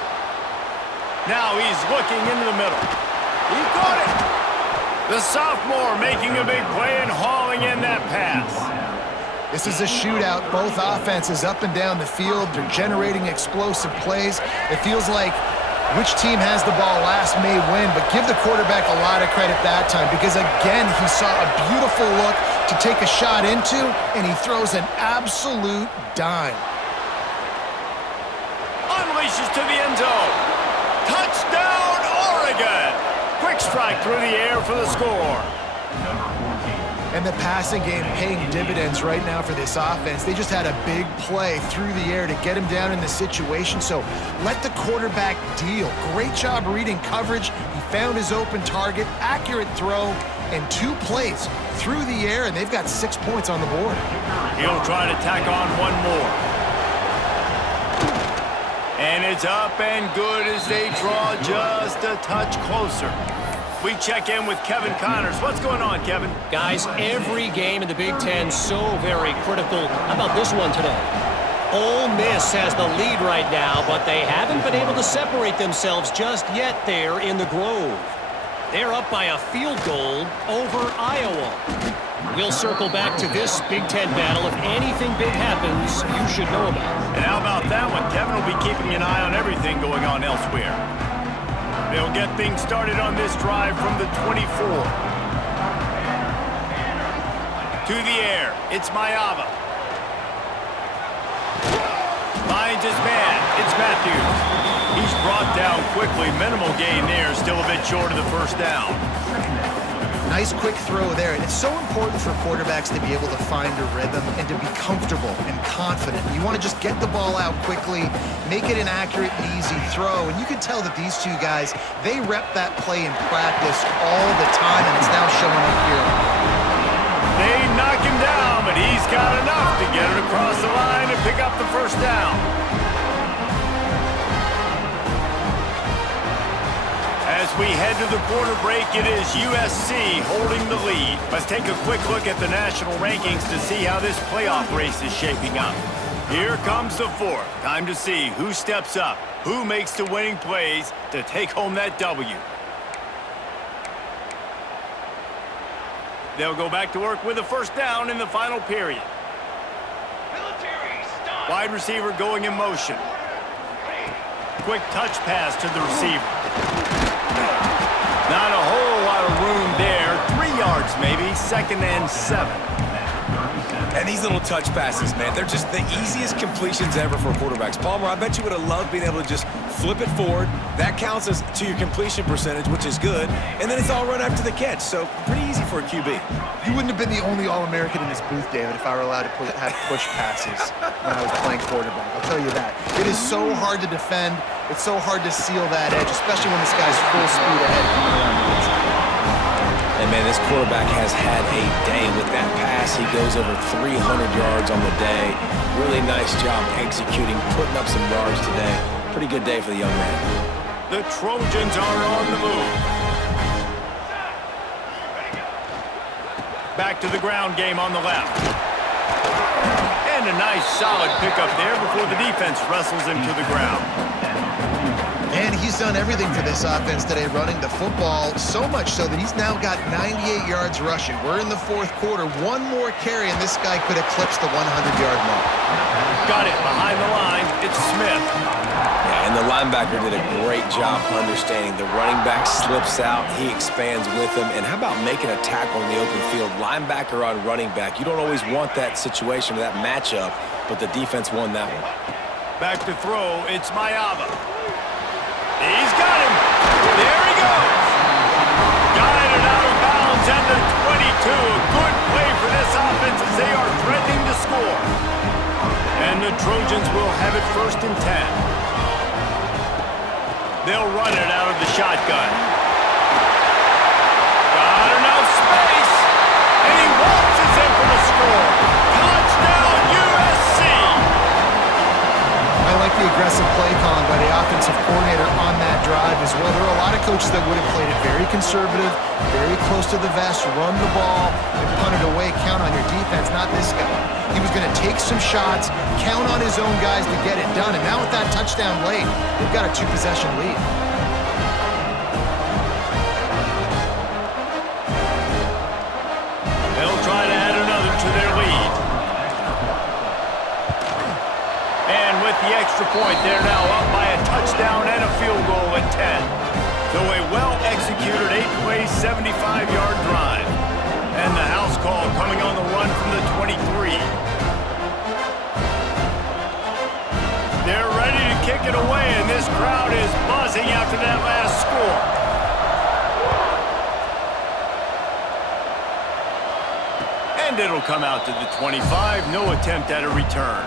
Now he's looking into the middle. He caught it. The sophomore making a big play and hauling in that pass. This is a shootout. Both offenses up and down the field. They're generating explosive plays. It feels like which team has the ball last may win, but give the quarterback a lot of credit that time because, again, he saw a beautiful look to take a shot into, and he throws an absolute dime. Unleashes to the end zone. Touchdown, Oregon! Quick strike through the air for the score. And the passing game paying dividends right now for this offense. They just had a big play through the air to get him down in the situation. So let the quarterback deal. Great job reading coverage. He found his open target, accurate throw, and 2 plays through the air, and they've got 6 points on the board. He'll try to tack on one more. And it's up and good as they draw just a touch closer. We check in with Kevin Connors. What's going on, Kevin? Guys, every game in the Big Ten so very critical. How about this one today? Ole Miss has the lead right now, but they haven't been able to separate themselves just yet there in the Grove. They're up by a field goal over Iowa. We'll circle back to this Big Ten battle. If anything big happens, you should know about it. And how about that one? Kevin will be keeping an eye on everything going on elsewhere. They'll get things started on this drive from the 24. To the air, it's Mayava. Finds his man, it's Matthews. He's brought down quickly, minimal gain there, still a bit short of the 1st down. Nice quick throw there. And it's so important for quarterbacks to be able to find a rhythm and to be comfortable and confident. You want to just get the ball out quickly, make it an accurate and easy throw. And you can tell that these two guys, they rep that play in practice all the time, and it's now showing up here. They knock him down, but he's got enough to get it across the line and pick up the 1st down. As we head to the quarter break, it is USC holding the lead. Let's take a quick look at the national rankings to see how this playoff race is shaping up. Here comes the fourth. Time to see who steps up, who makes the winning plays to take home that W. They'll go back to work with a first down in the final period. Wide receiver going in motion. Quick touch pass to the receiver. Not a whole lot of room there. 3 yards maybe, 2nd and 7. And these little touch passes, man, they're just the easiest completions ever for quarterbacks. Palmer, I bet you would have loved being able to just flip it forward. That counts as to your completion percentage, which is good. And then it's all run after the catch, so pretty easy for a QB. You wouldn't have been the only All-American in this booth, David, if I were allowed to have push passes when I was playing quarterback. I'll tell you that. It is so hard to defend. It's so hard to seal that edge, especially when this guy's full speed ahead coming around the inside. And, man, this quarterback has had a day with that pass. He goes over 300 yards on the day. Really nice job executing, putting up some yards today. Pretty good day for the young man. The Trojans are on the move. Back to the ground game on the left. And a nice solid pickup there before the defense wrestles him to the ground. And he's done everything for this offense today, running the football, so much so that he's now got 98 yards rushing. We're in the fourth quarter. One more carry, and this guy could eclipse the 100-yard mark. Got it behind the line. It's Smith. Yeah, and the linebacker did a great job understanding. The running back slips out. He expands with him. And how about making a tackle in the open field? Linebacker on running back. You don't always want that situation or that matchup, but the defense won that one. Back to throw. It's Mayava. He's got him. There he goes. Guided out of bounds at the 22. A good play for this offense as they are threatening to score. And the Trojans will have it 1st and 10. They'll run it out of the shotgun. Got enough space. And he waltzes in for the score. Touchdown, USC. I like the aggressive play calling by the offensive coordinator on that drive as well. There are a lot of coaches that would have played it very conservative, very close to the vest, run the ball, and punt it away, count on your defense, not this guy. He was going to take some shots, count on his own guys to get it done, and now with that touchdown late, they've got a 2-possession lead. They'll try to add another to their lead. And with the extra point, they're now up by a touchdown and a field goal at 10. So a well-executed 8-play, 75-yard drive. And the house call coming on the run from the 23. They're ready to kick it away, and this crowd is buzzing after that last score. And it'll come out to the 25. No attempt at a return.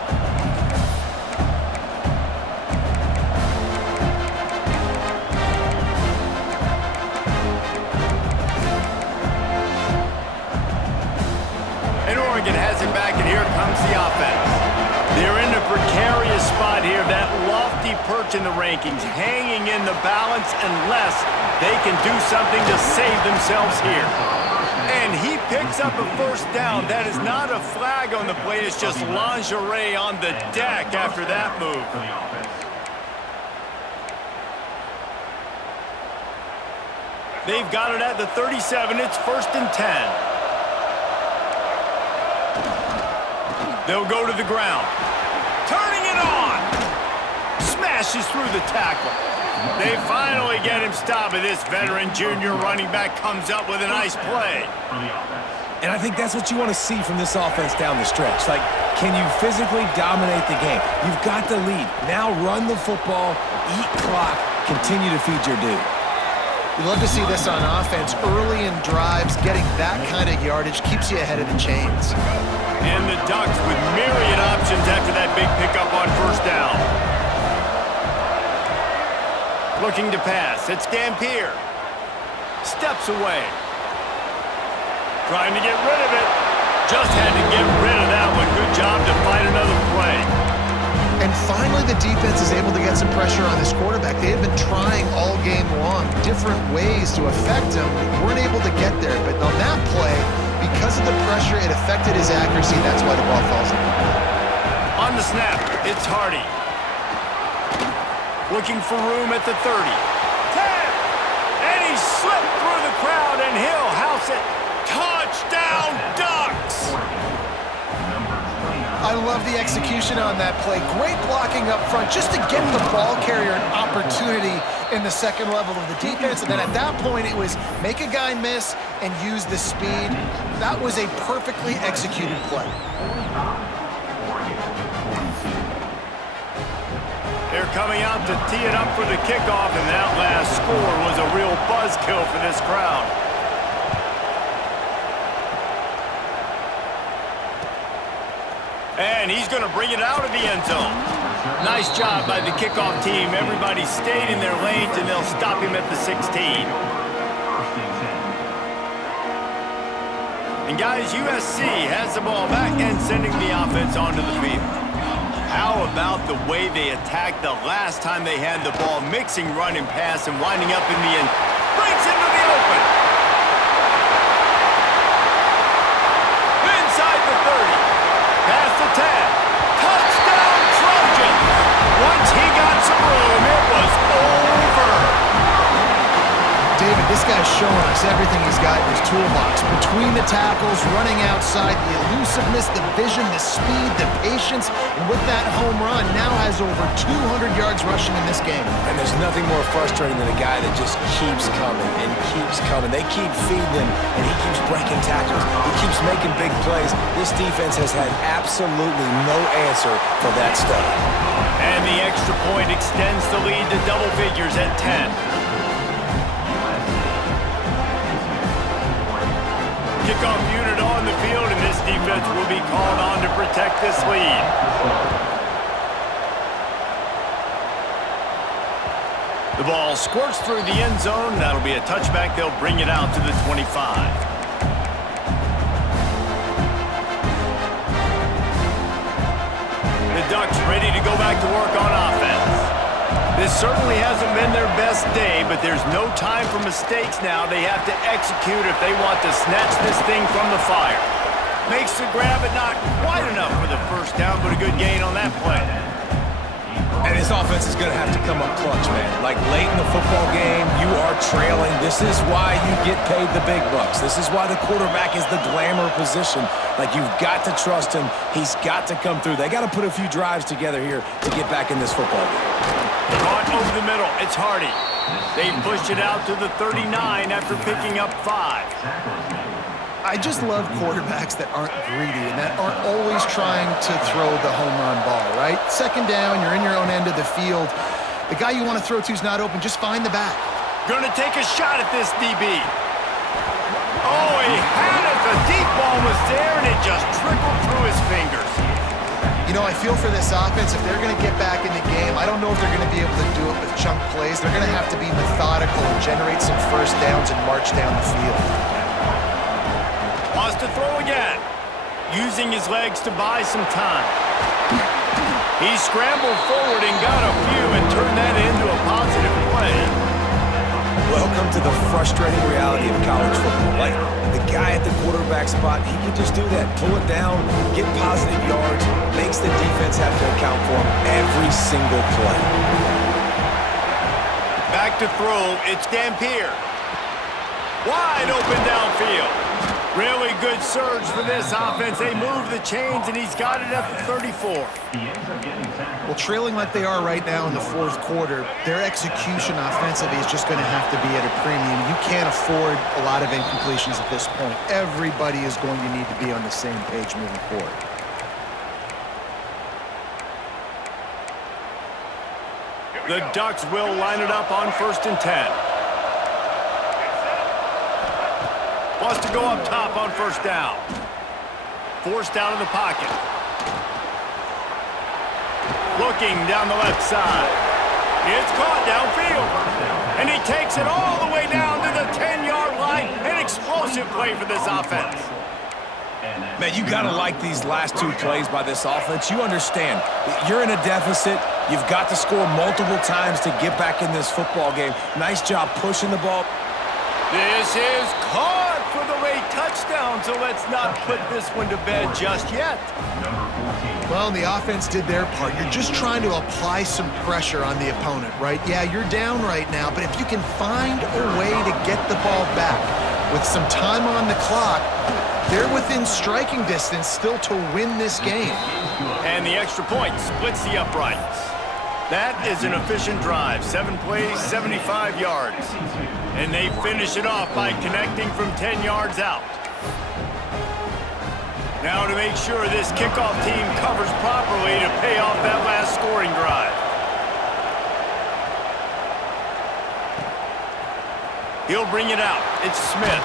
And Oregon has it back, and here comes the offense. They're in a precarious spot here, that lofty perch in the rankings, hanging in the balance unless they can do something to save themselves here. And he picks up a first down. That is not a flag on the play. It's just lingerie on the deck after that move. They've got it at the 37. It's 1st and 10. They'll go to the ground. Turning it on. Smashes through the tackle. They finally get him stopped, and this veteran junior running back comes up with a nice play. And I think that's what you want to see from this offense down the stretch. Like, can you physically dominate the game? You've got the lead. Now run the football, eat clock, continue to feed your dude. You love to see this on offense. Early in drives, getting that kind of yardage keeps you ahead of the chains. And the Ducks with myriad options after that big pickup on first down. Looking to pass. It's Dampier. Steps away. Trying to get rid of it. Just had to get rid of that one. Good job to fight another play. And finally, the defense is able to get some pressure on this quarterback. They have been trying all game long different ways to affect him. Weren't able to get there. But on that play, because of the pressure, it affected his accuracy. That's why the ball falls incomplete. On the snap, it's Hardy. Looking for room at the 30. 10! And he slipped through the crowd, and he'll house it. Touchdown, Ducks! I love the execution on that play. Great blocking up front just to get the ball carrier an opportunity in the second level of the defense. And then at that point, it was make a guy miss and use the speed. That was a perfectly executed play. They're coming out to tee it up for the kickoff, and that last score was a real buzzkill for this crowd. And he's going to bring it out of the end zone. Nice job by the kickoff team. Everybody stayed in their lanes, and they'll stop him at the 16. And guys, USC has the ball back and sending the offense onto the field. How about the way they attacked the last time they had the ball, mixing run and pass and winding up in the end. Breaks into the open. Inside the 30. Past the 10. Touchdown, Trojans. Once he got some room, it was over. David, this guy's showing us everything he's got in his toolbox. Between the tackles, running outside, the elusiveness, the vision, the speed, the patience, and with that home run, now has over 200 yards rushing in this game. And there's nothing more frustrating than a guy that just keeps coming and keeps coming. They keep feeding him, and he keeps breaking tackles. He keeps making big plays. This defense has had absolutely no answer for that stuff. And the extra point extends the lead to double figures at 10. Kickoff unit on the field, and this defense will be called on to protect this lead. The ball squirts through the end zone. That'll be a touchback. They'll bring it out to the 25. The Ducks ready to go back to work on offense. This certainly hasn't been their best day, but there's no time for mistakes now. They have to execute if they want to snatch this thing from the fire. Makes the grab, but not quite enough for the first down, but a good gain on that play. And his offense is going to have to come up clutch, man. Like late in the football game, you are trailing. This is why you get paid the big bucks. This is why the quarterback is the glamour position. Like, you've got to trust him. He's got to come through. They got to put a few drives together here to get back in this football game. Caught over the middle. It's Hardy. They pushed it out to the 39 after picking up 5. I just love quarterbacks that aren't greedy and that aren't always trying to throw the home run ball, right? Second down, you're in your own end of the field. The guy you want to throw to is not open. Just find the back. Gonna take a shot at this DB. Oh, he had it. The deep ball was there, and it just trickled through his fingers. You know, I feel for this offense, if they're going to get back in the game, I don't know if they're going to be able to do it with chunk plays. They're going to have to be methodical and generate some first downs and march down the field. Wants to throw again, using his legs to buy some time. He scrambled forward and got a few and turned that into a positive play. Welcome to the frustrating reality of college football. Like, the guy at the quarterback spot, he can just do that. Pull it down, get positive yards, makes the defense have to account for him every single play. Back to throw, it's Dampier. Wide open downfield. Really good surge for this offense. They move the chains, and he's got it at the 34. Well, trailing like they are right now in the fourth quarter, their execution offensively is just going to have to be at a premium. You can't afford a lot of incompletions at this point. Everybody is going to need to be on the same page moving forward. The Ducks will line it up on 1st and 10. Wants to go up top on 1st down. Forced out of the pocket. Looking down the left side. It's caught downfield. And he takes it all the way down to the 10-yard line. An explosive play for this offense. Man, you got to like these last two plays by this offense. You understand, you're in a deficit. You've got to score multiple times to get back in this football game. Nice job pushing the ball. This is caught for the late touchdown, so let's not put this one to bed just yet. Well, the offense did their part. You're just trying to apply some pressure on the opponent, right? Yeah, you're down right now, but if you can find a way to get the ball back with some time on the clock, they're within striking distance still to win this game. And the extra point splits the uprights. That is an efficient drive. 7 plays, 75 yards. And they finish it off by connecting from 10 yards out. Now to make sure this kickoff team covers properly to pay off that last scoring drive. He'll bring it out. It's Smith.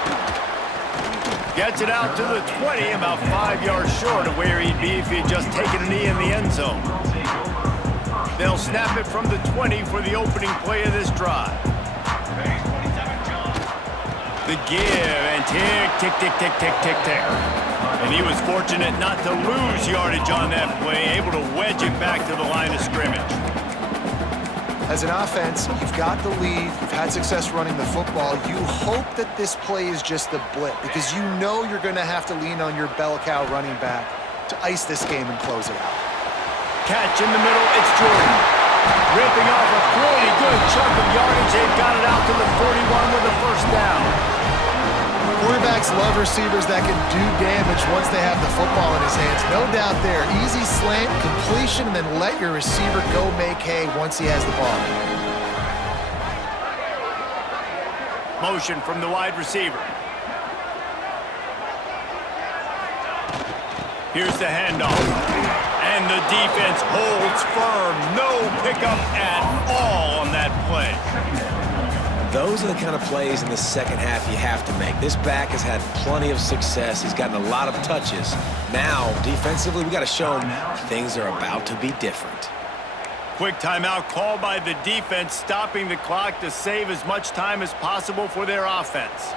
Gets it out to the 20, about 5 yards short of where he'd be if he had just taken a knee in the end zone. They'll snap it from the 20 for the opening play of this drive. The give and tick, tick, tick, tick, tick, tick, tick. And he was fortunate not to lose yardage on that play, able to wedge it back to the line of scrimmage. As an offense, you've got the lead, you've had success running the football. You hope that this play is just a blip because you know you're going to have to lean on your bell cow running back to ice this game and close it out. Catch in the middle, it's Jordan. Ripping off a pretty good chunk of yardage. They've got it out to the 41 with a first down. Quarterbacks love receivers that can do damage once they have the football in his hands. No doubt there. Easy slant, completion, and then let your receiver go make hay once he has the ball. Motion from the wide receiver. Here's the handoff. And the defense holds firm. No pickup at all on that play. Those are the kind of plays in the second half you have to make. This back has had plenty of success. He's gotten a lot of touches. Now, defensively, we got to show him things are about to be different. Quick timeout called by the defense, stopping the clock to save as much time as possible for their offense.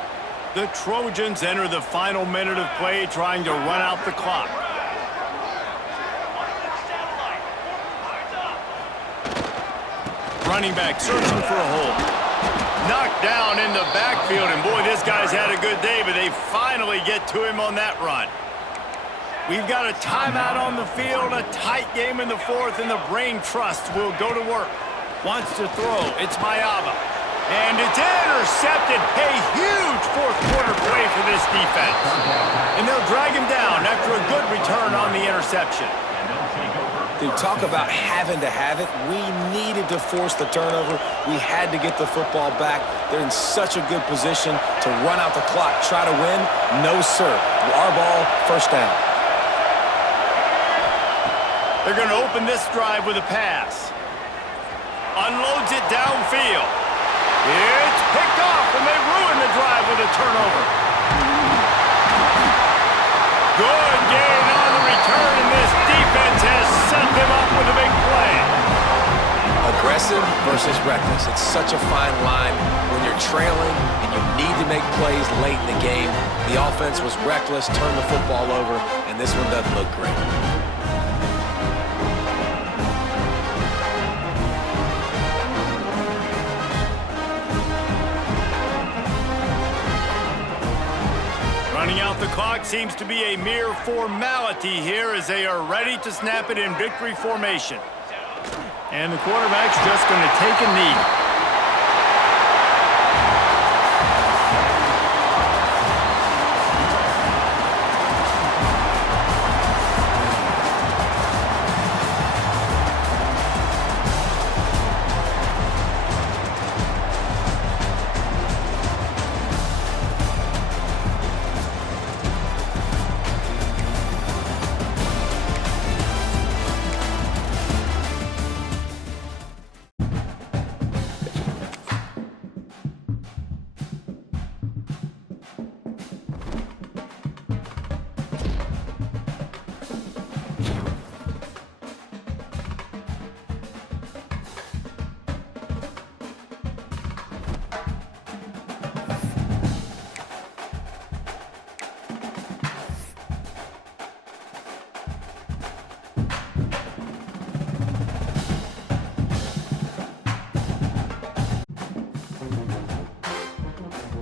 The Trojans enter the final minute of play trying to run out the clock. Running back searching for a hole. Knocked down in the backfield, and boy, this guy's had a good day, but they finally get to him on that run. We've got a timeout on the field, a tight game in the fourth, and the Brain Trust will go to work. Wants to throw. It's Mayava. And it's intercepted. A huge fourth quarter play for this defense. And they'll drag him down after a good return on the interception. Dude, talk about having to have it. We needed to force the turnover. We had to get the football back. They're in such a good position to run out the clock, try to win. No, sir. Our ball, first down. They're going to open this drive with a pass. Unloads it downfield. It's picked off, and they ruin the drive with a turnover. Good gain on the return, and this defense has set them up with a big play. Aggressive versus reckless. It's such a fine line when you're trailing and you need to make plays late in the game. The offense was reckless, turned the football over, and this one doesn't look great. Running out the clock seems to be a mere formality here as they are ready to snap it in victory formation. And the quarterback's just going to take a knee.